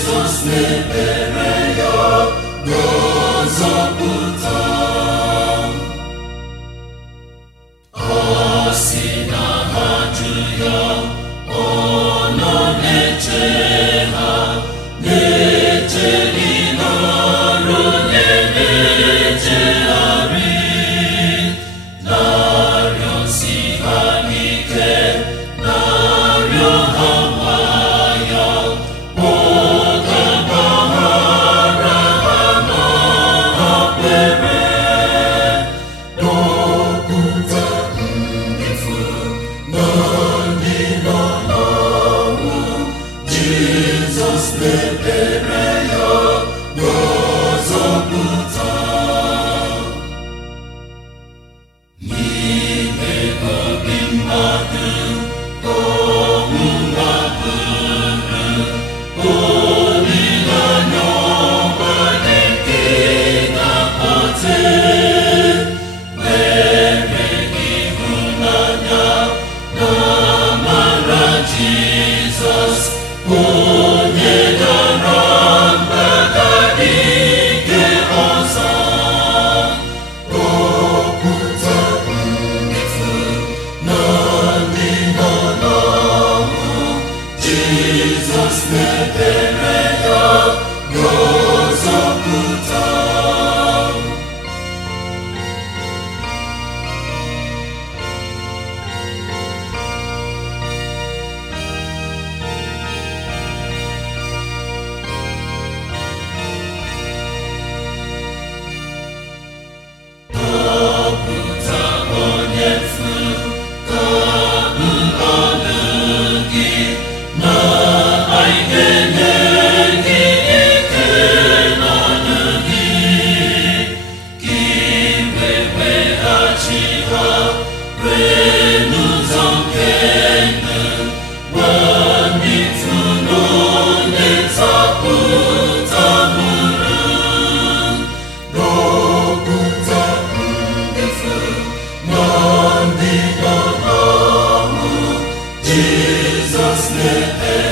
Jizọs na-ekpere ya ga-azọpụta. Ọ sị na ha jụ ya, ọ nọ na-eche ha, na-eche ịnọrọ onye na-ejegharị, na-arịọsi ha ike, na-arịọ ha nwayọ, ọ ga-agbaghara ha ma ha kwere. Dọpụta ndị furu na ndị nọ n'ọnwụ, Jizọs na-ekpere ya ga-azọpụta. N'ime obi mmadụ ọnwụnwa bụrụ olileanya ọgbanye nke ga-akpọte. Were ịhụnanya na amara Jizọs, onye dara mgbada ike ọzọ. Dọpụta ndị furu na ndị nọ n'ọnwụ, Jizọs na-ekpere ya ga-azọpụta. Dọpụta onye mfu ka mmadụ gị, na anyị ga-enye gị ike n'ọnụ gị, ka i wee weghachi ha rue n'ụzọ nke ndụ. Gwa ndị mfu na onye nzọpụta mụrụ. Dọpụta ndị furu na ndị nọ n'ọnwụ, Jizọs na-ekpere